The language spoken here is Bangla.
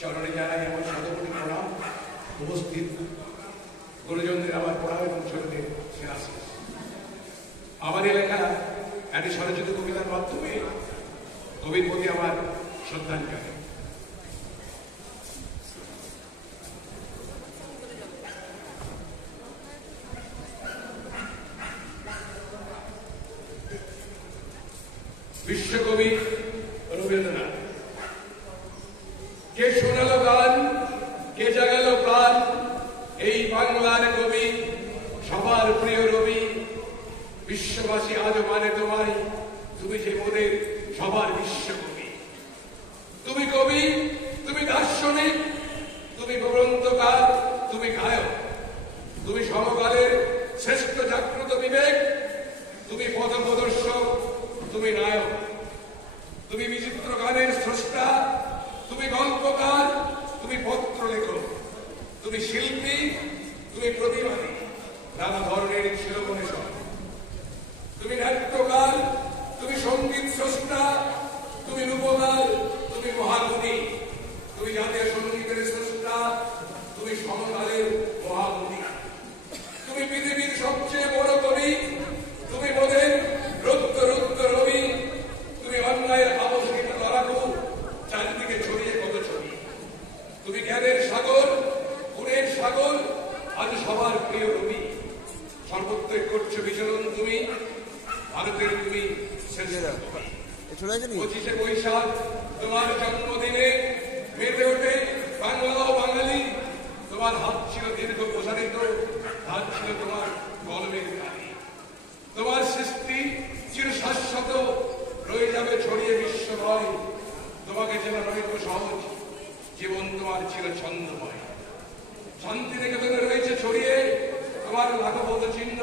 চরণে জানাই আমার শতকোটি প্রণাম। উপস্থিত গুরুজনদের আমার প্রণাম এবং ছোটদের শেষাশিস। আমার লেখা একটি স্বরচিত কবিতার মাধ্যমে কবির প্রতি আমার শ্রদ্ধাঞ্জলি। বিশ্বকবি রবীন্দ্রনাথ। কে শোনালো গান, কে জাগালো প্রাণ, এই বাংলার কবি, সবার প্রিয় রবি। বিশ্ববাসী আজ মানে তোমায়, তুমি যে মোদের সবার বিশ্বকবি। তুমি কবি, তুমি দার্শনিক, তুমি গ্রন্থকার, তুমি গায়ক, তুমি সমকালের শ্রেষ্ঠ জাগ্রত বিবেক, তুমি পথপ্রদর্শক, তুমি নায়ক, তুমি বিচিত্র গানের স্রষ্টা, তুমি গল্পকার, তুমি পত্র লেখক, তুমি শিল্পী, তুমি প্রতিবাদী, নানা ধরনের ছিল মনে সব। তুমি নাট্যকার, তুমি সঙ্গীত স্রষ্টা, তুমি রূপকার, তুমি মহাগুণী, তুমি জাতীয় সঙ্গীতের স্রষ্টা, তুমি সমকালের মহাগুণী, তুমি পৃথিবীর সবচেয়ে বড় কবি, তুমি মোদের রুদ্র রুদ্র রবি, তুমি অন্যায়ের আবশ্যিত লড়াকু, চারদিকে ছড়িয়ে কত ছবি। তুমি জ্ঞানের সাগর, গুণের সাগর, আজ সবার প্রিয় রবি। সর্বত্রই করছো বিচরণ তুমি, ভারতের তুমি শ্রেষ্ঠ। 25শে বৈশাখ তোমার জন্মদিনে মেতে ওঠে বাংলা ও বাঙালি। তোমার হাত ছিল দীর্ঘ প্রসারিত, হাত ছিল তোমার কলমের কালি। তোমার সৃষ্টি চির শাশ্বত, রয়ে যাবে ছড়িয়ে বিশ্বময়। তোমাকে চেনা নয়তো সহজ, জীবন তোমার ছিল ছন্দময়। শান্তিনিকেতনে রয়েছে ছড়িয়ে তোমার লাখো পদচিহ্ন।